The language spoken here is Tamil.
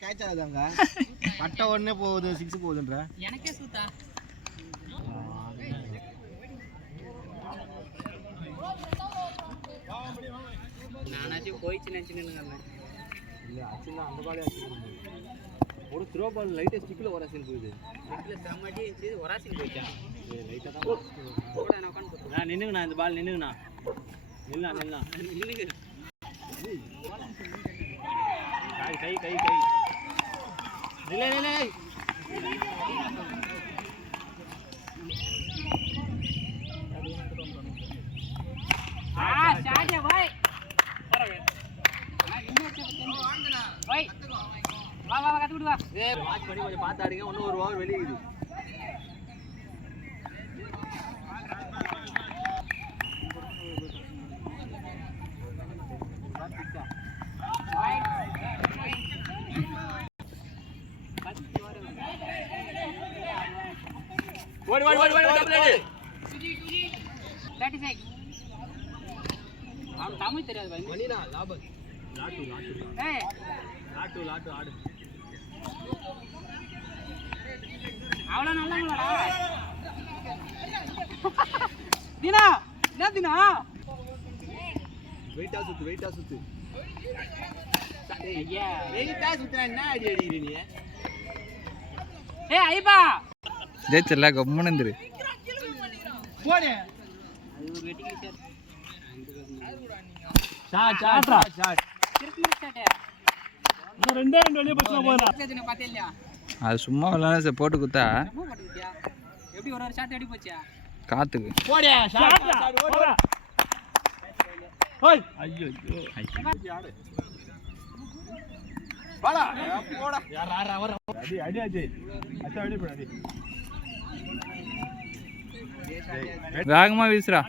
கேட்ச் ஆகுதாங்க பட்ட உடனே போகுது 6 போகுதுன்ற எனக்கே சூத்தா நானாச்சும் போயிச்சு நினைச்சுன்னு இல்லை ஆக்சுவலாக அந்த பாலே ஆச்சு ஒரு த்ரோ பால் லைட்டாக ஸ்டிக்கில் ஒராசின் போகுது ஸ்டிக்கில் செம்மடி இருந்துச்சு ஒராசின் போயிட்டேன் லைட்டாக தான் கூட நான் உட்காந்து நின்னுங்கண்ணா இந்த பால் நின்னுங்கண்ணா நில்லாம் நின்னுங்க கை நிலை शादी भाई भाई வா வா கத்து விடு வா ஏய் வாட்ச் பண்ணி கொஞ்சம் பார்த்து ஆடுங்க இன்னும் ஒரு ஓவர் வெளிய இருக்குது ஓடி டபுள் ஹெட் தட்டி சை அவன் தமிழ் தெரியாது பாய் மணினா லாபம் லாட்டு ஏய் லாட்டு ஆடு அவ்வளவு நல்லங்களடா தினா என்ன தினா வெயிட்டா சுத்து ஐயா வெயிட்டா சுத்துனா என்ன அடி அடிக்குற நீ ஏய் ஐபா ஜெயிச்சல கம்முனந்திரு போடே அது ஒரு வெட்டிங் ஷாட் திருப்பி ஸ்டார்ட் நான் ரெண்டே வெளிய பஸ்ல போறேன் என்ன பாத்தியா அது சும்மா விளையாட போட்டு குத்தா ரொம்ப போட்டுக்கிட்டியா எப்படி ஒரு ஷாட் அடி போச்சா காத்துக்கு போடே ஷாட் ஓடு ஓய் ஐயோ ஆடு வாடா போடா யாரா வர அடி அஜய் அச்சா அடி போடா வேகமா வீசுறா